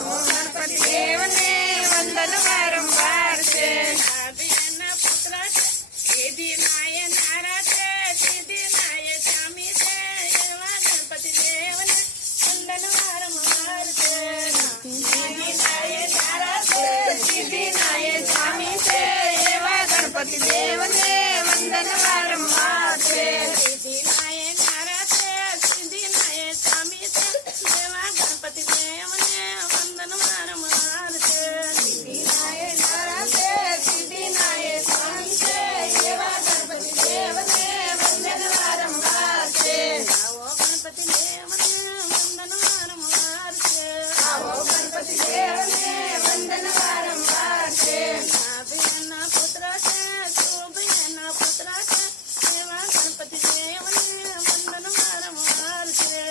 આવો ગણપતિ દેવને વંદન વારંવાર છે. એના પુત્ર છે સિદ્ધિ નાય નારા છે, સિદ્ધિ નાય સ્વામી છે, એવા ગણપતિ દેવને વંદન વારંવાર છે. સિદ્ધિ નાય નારા છે, સિદ્ધિ નાય સ્વામી છે, એવા ગણપતિ દેવને વંદન વારંવાર છે. સિદ્ધિ નાય નારા છે, સિદ્ધિ નાય સ્વામી છે, એવા ગણપતિ દેવને વંદન વારંવાર છે. સિદ્ધિ નાય નારા છે, સિદ્ધિ નાય સ્વામી છે, એવા ગણપતિ દેવને વંદન વારંવાર છે. આવો ગણપતિ દેવને વંદન વારંવાર છે. આવો ગણપતિ દેવને વંદન વારંવાર છે. એના પુત્ર છે શુભ એના પુત્ર છે, એવા ગણપતિ દેવને વંદન વારંવાર છે.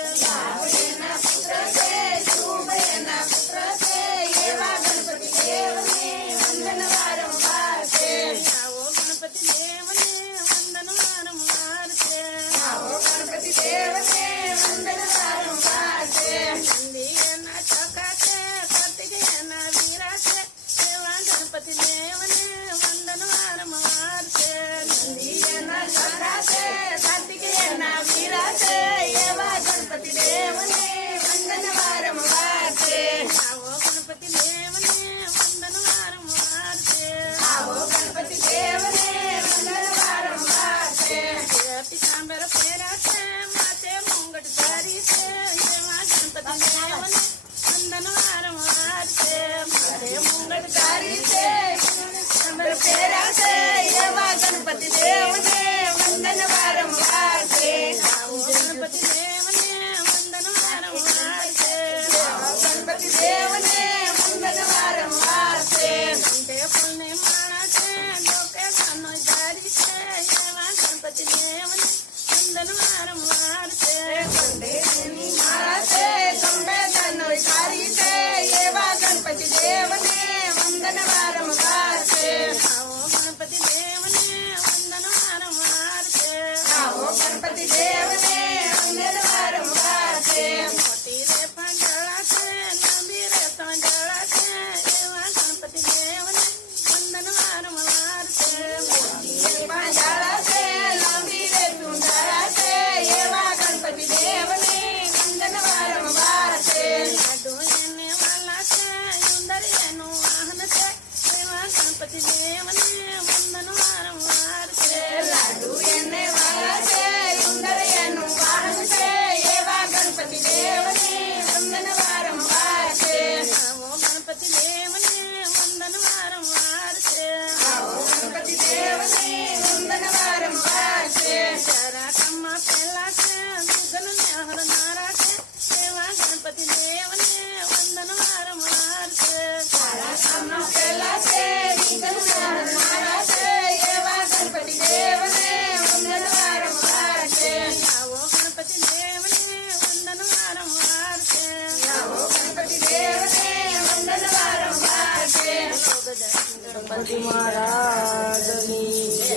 એના પુત્ર છે શુભ એના પુત્ર છે, એવા ગણપતિ દેવને વંદન વારંવાર છે. આવો ગણપતિ દેવને વંદન વારંવાર છે. આવો ગણપતિ દેવને વંદન વારંવાર છે. નંદી એના ચકા છે, કાર્તિક એના વીરા છે, એવા ગણપતિ દેવને વંદન વારંવાર છે. નંદી એના ચકા છે, કાર્તિક એના વીરા છે, એવા ગણપતિ દેવને વંદન વારંવાર છે. આવો ગણપતિ દેવને વંદન વારંવાર છે. આવો ગણપતિ દેવને વંદન વારંવાર છે. પીતાંબર પહેર્યા છે, માથે મુંગટ ધારી છે, એવા ગણપતિ દેવને વંદન વારંવાર છે. માથે મુંગટ ધારી છે, પીતાંબર પહેર્યા છે, એવા ગણપતિ દેવને વંદન વારંવાર છે. આવો ગણપતિ દેવને વંદન વારંવાર છે. આવો ગણપતિ દેવને વંદન વારંવાર છે. કંઠે ફૂલને માળા છે, ડોકે કાનો ધારી છે, એવા ગણપતિ દેવને વંદન વારંવાર છે. કંઠેની માળા છે, ખંભે કાનો ધારી છે, એવા ગણપતિ દેવને વંદન વારંવાર છે. આવો ગણપતિ દેવને વંદન વારંવાર છે. આવો ગણપતિ દેવને વંદન વારંવાર છે. મોટી રે પાંજળા છે, લાંબી રે પાંજળા છે, એવા ગણપતિ દેવને વંદન વારંવાર છે. મોટી રે પાંજળા છે, લાંબી રે પાંજળા છે, એવા ગણપતિ દેવને વંદન વારંવાર છે. લાડુ એને વાલા છે, ઉંદર એનું વાહન છે, એવા ગણપતિ દેવને વંદન વારંવાર છે. લાડુ એને વાલા છે, ઉંદર એનું વાહન છે, એવા ગણપતિ દેવને વંદન વારંવાર છે. આવો ગણપતિ દેવને વંદન વારંવાર છે. આવો ગણપતિ દેવને વંદન વારંવાર છે. તારા કામમાં પહેલા છે, દુર્ગન ને હરનારા છે, એવા ગણપતિ દેવને વંદન વારંવાર છે. તારા કામમાં પહેલા છે, દુર્ગન ને હરનારા છે, એવા ગણપતિ દેવને વંદન વારંવાર છે. આવો ગણપતિ દેવને વંદન વારંવાર છે. આવો ગણપતિ દેવને વંદન વારંવાર છે. ગણપતિ મહારાજ